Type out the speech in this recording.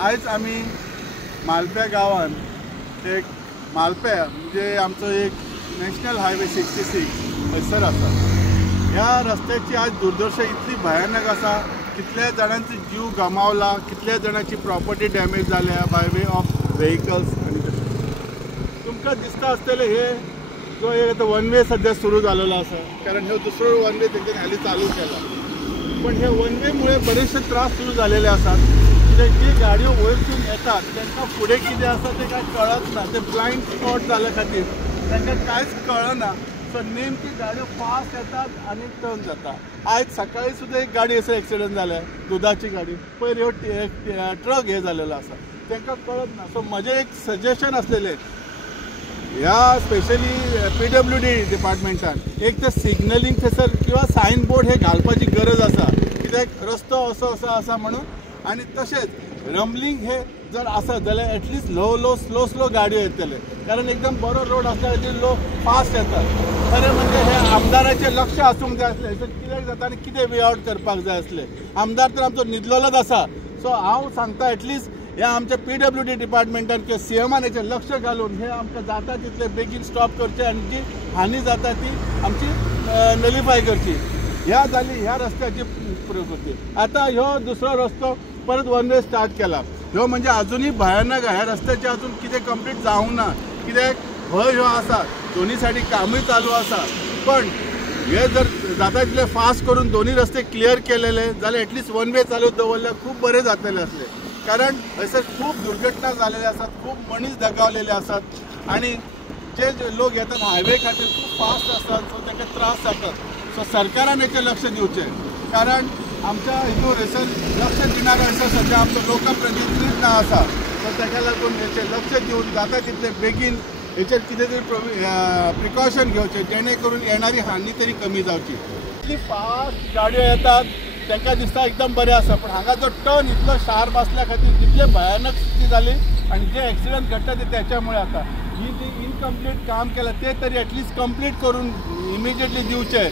आज आम्ही मालप्या गावात एक मालप्या म्हणजे आमचं एक नॅशनल हायवे 66 हयसर आसा। ह्या रस्त्याची आज दुर्दशा इतली भयानक आसा, कितल्या जाणांचे जीव गमावला, कितल्या जाणांची प्रॉपर्टी डॅमेज जाल्या बाय वे ऑफ व्हेकल्स। आणि तुमकां दिसता आसतलें हे जो एक वन वे सध्या सुरू जालेलो आसा, कारण ह्यो दुसरो वन वे तेंच्यानी हालीं चालू केला। पण हे वन वेमुळे बरेचसे त्रास सुरू झालेले असतात। जी गाडयो वयरसून येतात त्यांना पुढे कितें आसा ते काय कळत ना, ते ब्लाइंड स्पॉट जाल्या खातीर तांकां कांयच कळना। सो नेमकी गाडयो फास्ट येतात आनी टर्न जाता। आज सकाळी सुद्दां एक गाडी असो एक्सिडंट जाल्या, दुधाची गाडी, पयर ह्यो ट्रक हे जालेलो आसा, तांकां कळत ना। सो म्हजें एक सजेशन आसलेलें ह्या स्पेशली PWD डिपार्टमेंटान एक तर सिग्नलिंग थंयसर किंवा सायन बोर्ड हे घालपाची गरज आसा, कित्याक रस्तो असो आसा म्हणून। आणि तशेंच रंबलिंग हे जर आसत जाल्यार एटलिस्ट स्लो गाडयो येतले, कारण एकदम बरो रोड आसल्या खातीर लोक फास्ट येतात। खरें म्हणजे हे आमदाराचें लक्ष आसूंक जाय आसलें, कित्याक जाता आनी कितें वे आउट करपाक जाय आसलें। आमदार तर आमचो न्हिदलोच आसा। सो हांव सांगता एटलिस्ट ह्या आमच्या PWD डिपार्टमेंटान किंवा CMान हेचेर लक्ष घालून हे आमकां जाता तितले बेगीन स्टॉप करचे आनी जी हानी जाता ती आमची नलिफाय करची। ह्या जाली ह्या रस्त्याची प्रकृती। आता ह्यो दुसरो रस्तो परत वन वे स्टार्ट केला, ह्यो म्हणजे अजूनही भयानक आहे। ह्या रस्त्याचे अजून कितें कंप्लीट जावंक ना, कित्याक भंय ह्यो आसा, दोन्ही सायडी कामूय चालू आसा। पण हे जर जाता तितले फास्ट करून दोन्ही रस्ते क्लियर केलेले जाल्यार एटलिस्ट वन वे चालू दवरल्यार खूब बरें जातलें आसलें, कारण हयसर खूब दुर्घटना जालेले आसात, खूब मनीस दगावलेले आसात आणि जे लोक येतात हायवे खातीर खूब फास्ट आसतात, सो तांकां त्रास जातात। सो सरकारान हेचेर लक्ष दिवचें, कारण आमच्या हितून हयसर लक्ष दिणारो हयसर सध्या आमचो लोकप्रतिनिधीच ना आसा। सो ताका लागून हेचेर लक्ष दिवन जाता तितले बेगीन हेचेर कितें तरी प्रिकॉशन घेवचें, जेणे करून येणारी हानी तरी कमी जावची। इतली फास्ट गाडयो येतात तांकां दिसता एकदम बरें आसा, पण हांगा जो टर्न इतलो शार्प आसल्या खातीर इतले भयानक स्थिती जाली आनी जे एक्सिडंट घडटा ते त्याच्यामुळे आता। ही जी इनकम्प्लीट काम केलं ते तरी एटलिस्ट कंप्लीट करून इमिजिएटली दिवचे।